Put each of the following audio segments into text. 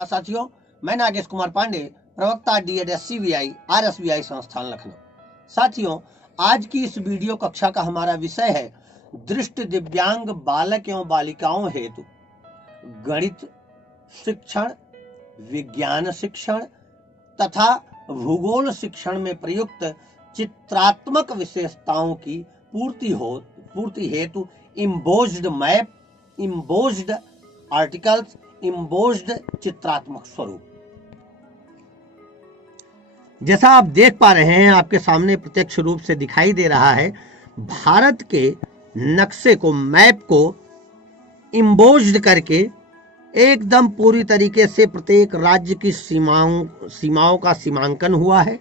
साथियों, मैं नागेश कुमार पांडे, प्रवक्ता DED RSBI संस्थान लखनऊ। साथियों, आज की इस वीडियो कक्षा का हमारा विषय है दृष्टि दिव्यांग बालक एवं बालिकाओं हेतु गणित शिक्षण, विज्ञान शिक्षण तथा भूगोल शिक्षण में प्रयुक्त चित्रात्मक विशेषताओं की पूर्ति हेतु इम्बोज्ड मैप, इम्बोज्ड आर्टिकल्स, इम्बोज्ड चित्रात्मक स्वरूप। जैसा आप देख पा रहे हैं, आपके सामने प्रत्यक्ष रूप से दिखाई दे रहा है भारत के नक्शे को, मैप को इम्बोज्ड करके एकदम पूरी तरीके से प्रत्येक राज्य की सीमाओं का सीमांकन हुआ है।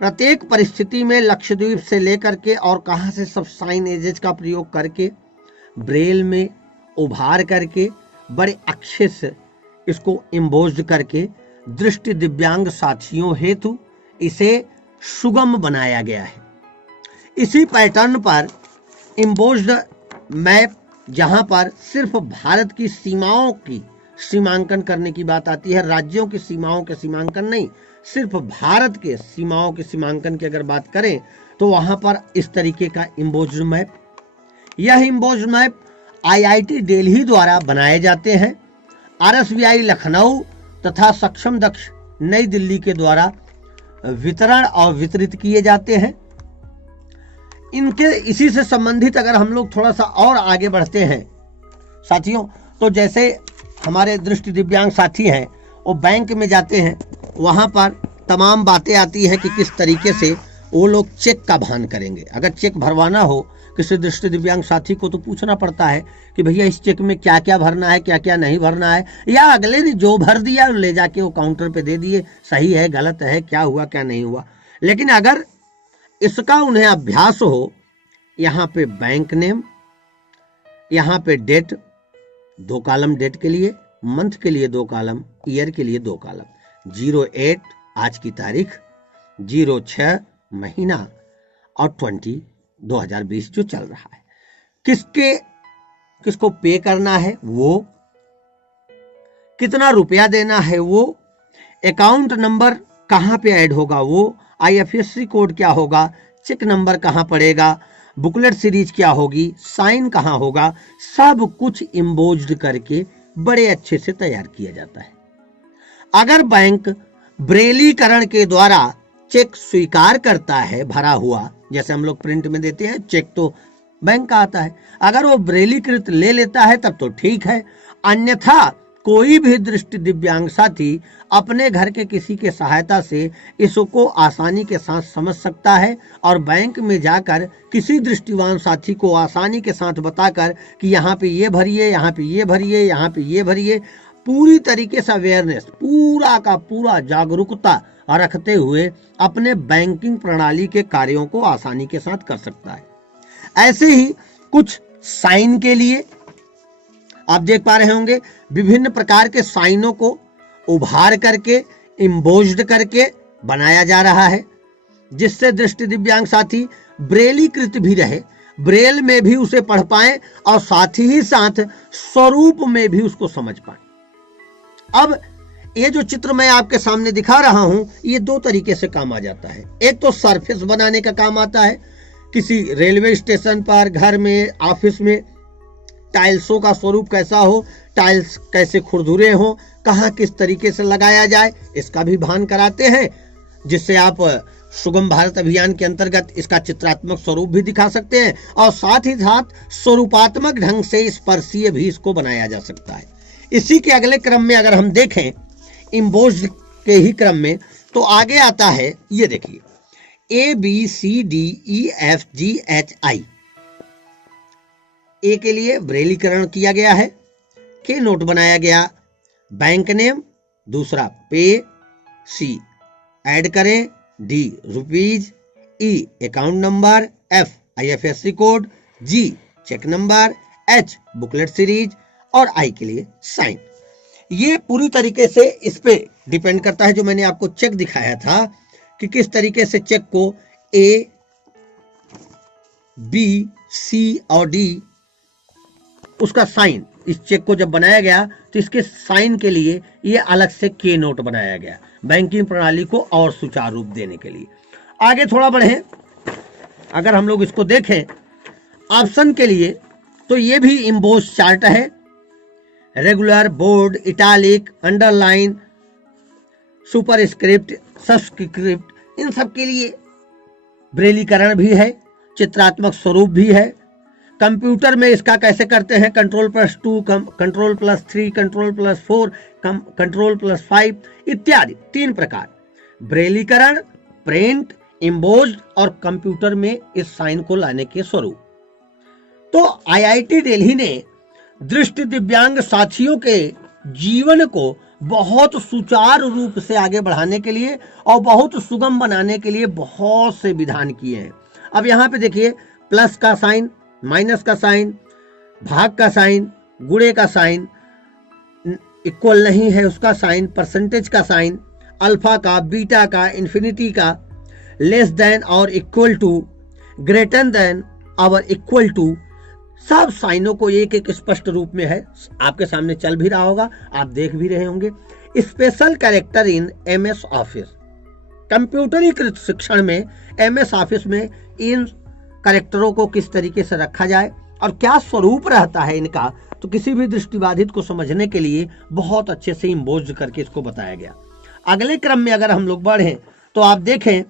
प्रत्येक परिस्थिति में लक्षद्वीप से लेकर के और कहां से सब साइन एजेस का प्रयोग करके ब्रेल में उभार करके बड़े अक्षर से इसको इम्बोज्ड करके दृष्टि दिव्यांग साथियों हेतु इसे सुगम बनाया गया है। इसी पैटर्न पर इम्बोज्ड मैप, जहां पर सिर्फ भारत की सीमाओं की सीमांकन करने की बात आती है, राज्यों की सीमाओं के सीमांकन नहीं, सिर्फ भारत के सीमाओं के सीमांकन की अगर बात करें तो वहां पर इस तरीके का इम्बोज्ड मैप, यह इम्बोज्ड मैप IIT दिल्ली द्वारा बनाए जाते हैं। RSBI लखनऊ तथा सक्षम दक्ष नई दिल्ली के द्वारा वितरण और वितरित किए जाते हैं। इनके इसी से संबंधित अगर हम लोग थोड़ा सा और आगे बढ़ते हैं साथियों, तो जैसे हमारे दृष्टि दिव्यांग साथी हैं, वो बैंक में जाते हैं, वहां पर तमाम बातें आती हैं कि किस तरीके से वो लोग चेक का भान करेंगे। अगर चेक भरवाना हो किसी दृष्टि दिव्यांग साथी को तो पूछना पड़ता है कि भैया इस चेक में क्या क्या भरना है, क्या क्या नहीं भरना है, या अगले ने जो भर दिया ले जाके वो काउंटर पे दे दिए, सही है गलत है, क्या हुआ क्या नहीं हुआ। लेकिन अगर इसका उन्हें अभ्यास हो, यहाँ पे बैंक नेम, यहाँ पे डेट, 2 कॉलम डेट के लिए, मंथ के लिए 2 कॉलम, ईयर के लिए 2 कॉलम, 08 आज की तारीख, 06 महीना और 2020 जो चल रहा है, किसको पे करना है, वो कितना रुपया देना है, वो अकाउंट नंबर कहां पे ऐड होगा, वो IFSC कोड क्या होगा, चेक नंबर कहां पड़ेगा, बुकलेट सीरीज क्या होगी, साइन कहां होगा, सब कुछ इम्बोज्ड करके बड़े अच्छे से तैयार किया जाता है। अगर बैंक ब्रेलीकरण के द्वारा चेक स्वीकार करता है भरा हुआ, जैसे हम लोग प्रिंट में देते हैं चेक तो बैंक का आता है, अगर वो ब्रेलीकृत ले लेता है तब तो ठीक है, अन्यथा कोई भी दृष्टि दिव्यांग साथी अपने घर के किसी के सहायता से इसको आसानी के साथ समझ सकता है और बैंक में जाकर किसी दृष्टिवान साथी को आसानी के साथ बताकर कि यहाँ पे ये भरिए, यहाँ पे ये भरिए, यहाँ पे ये भरिए, पूरी तरीके से अवेयरनेस, पूरा का पूरा जागरूकता रखते हुए अपने बैंकिंग प्रणाली के कार्यों को आसानी के साथ कर सकता है। ऐसे ही कुछ साइन के लिए आप देख पा रहे होंगे विभिन्न प्रकार के साइनों को उभार करके इम्बोज्ड करके बनाया जा रहा है, जिससे दृष्टि दिव्यांग साथी ब्रेलीकृत भी रहे, ब्रेल में भी उसे पढ़ पाए और साथ ही साथ स्वरूप में भी उसको समझ पाए। अब ये जो चित्र मैं आपके सामने दिखा रहा हूं, ये 2 तरीके से काम आ जाता है। एक तो सरफेस बनाने का काम आता है, किसी रेलवे स्टेशन पर, घर में, ऑफिस में टाइल्सों का स्वरूप कैसा हो, टाइल्स कैसे खुरदुरे हो, कहां किस तरीके से लगाया जाए, इसका भी भान कराते हैं, जिससे आप सुगम भारत अभियान के अंतर्गत इसका चित्रात्मक स्वरूप भी दिखा सकते हैं और साथ ही साथ स्वरूपात्मक ढंग से स्पर्शीय भी इसको बनाया जा सकता है। इसी के अगले क्रम में अगर हम देखें इम्बोज्ड के ही क्रम में, तो आगे आता है, ये देखिए ABCDEFGHI, ए के लिए ब्रेलीकरण किया गया है, के नोट बनाया गया, बैंक नेम, दूसरा पे, सी ऐड करें, D rupees, E account number, F IFSC code, G cheque number, H booklet series और आई के लिए साइन। ये पूरी तरीके से इस पे डिपेंड करता है, जो मैंने आपको चेक दिखाया था कि किस तरीके से चेक को A, B, C और D उसका साइन इस चेक को जब बनाया गया तो इसके साइन के लिए ये अलग से के नोट बनाया गया, बैंकिंग प्रणाली को और सुचारू रूप देने के लिए। आगे थोड़ा बढ़े, अगर हम लोग इसको देखें ऑप्शन के लिए, तो ये भी इम्बोस चार्ट है, regular, bold, italic, underline, superscript, subscript, इन सब के लिए ब्रेलीकरण भी है, चित्रात्मक स्वरूप भी है। कंप्यूटर में इसका कैसे करते हैं, Ctrl+2, Ctrl+3, Ctrl+4, Ctrl+5 इत्यादि, 3 प्रकार, ब्रेलीकरण, प्रिंट, इम्बोज्ड और कंप्यूटर में इस साइन को लाने के स्वरूप। तो IIT दिल्ली ने दृष्टि दिव्यांग साथियों के जीवन को बहुत सुचारू रूप से आगे बढ़ाने के लिए और बहुत सुगम बनाने के लिए बहुत से विधान किए हैं। अब यहाँ पे देखिए, प्लस का साइन, माइनस का साइन, भाग का साइन, गुणे का साइन, इक्वल नहीं है उसका साइन, परसेंटेज का साइन, अल्फा का, बीटा का, इन्फिनिटी का, लेस देन और इक्वल टू, ग्रेटर देन और इक्वल टू, सब साइनों को एक एक स्पष्ट रूप में है, आपके सामने चल भी रहा होगा, आप देख भी रहे होंगे। Special character in MS office, कंप्यूटरीकृत शिक्षण में MS ऑफिस में इन कैरेक्टरों को किस तरीके से रखा जाए और क्या स्वरूप रहता है इनका, तो किसी भी दृष्टिबाधित को समझने के लिए बहुत अच्छे से इम्बोज करके इसको बताया गया। अगले क्रम में अगर हम लोग बढ़ें तो आप देखें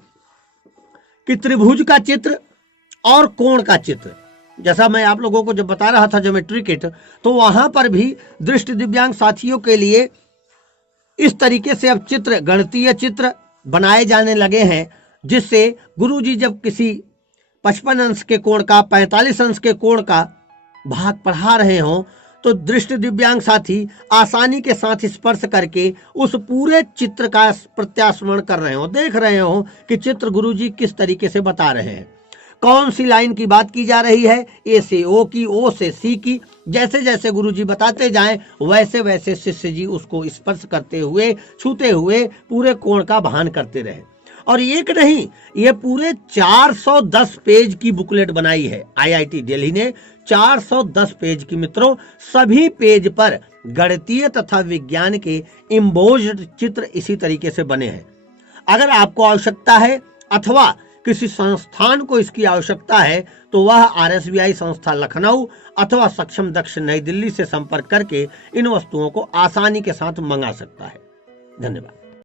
कि त्रिभुज का चित्र और कोण का चित्र, जैसा मैं आप लोगों को जब बता रहा था ज्योमेट्री किट, तो वहां पर भी दृष्टि दिव्यांग साथियों के लिए इस तरीके से अब चित्र, गणितीय चित्र बनाए जाने लगे हैं, जिससे गुरुजी जब किसी 55 अंश के कोण का, 45 अंश के कोण का भाग पढ़ा रहे हों, तो दृष्टि दिव्यांग साथी आसानी के साथ स्पर्श करके उस पूरे चित्र का प्रत्यास्मरण कर रहे हों, देख रहे हों कि चित्र गुरुजी किस तरीके से बता रहे हैं, कौन सी लाइन की बात की जा रही है, ए से ओ की, ओ से सी की। जैसे जैसे गुरुजी बताते जाएं वैसे वैसे शिष्य जी उसको स्पर्श करते हुए, छूते हुए पूरे कोण का भान करते रहे। और एक नहीं, ये पूरे 410 पेज की बुकलेट बनाई है IIT दिल्ली ने, 410 पेज की मित्रों। सभी पेज पर गणितीय तथा विज्ञान के इम्बोज्ड चित्र इसी तरीके से बने हैं। अगर आपको आवश्यकता है अथवा किसी संस्थान को इसकी आवश्यकता है तो वह RSBI संस्था लखनऊ अथवा सक्षम दक्ष नई दिल्ली से संपर्क करके इन वस्तुओं को आसानी के साथ मंगा सकता है। धन्यवाद।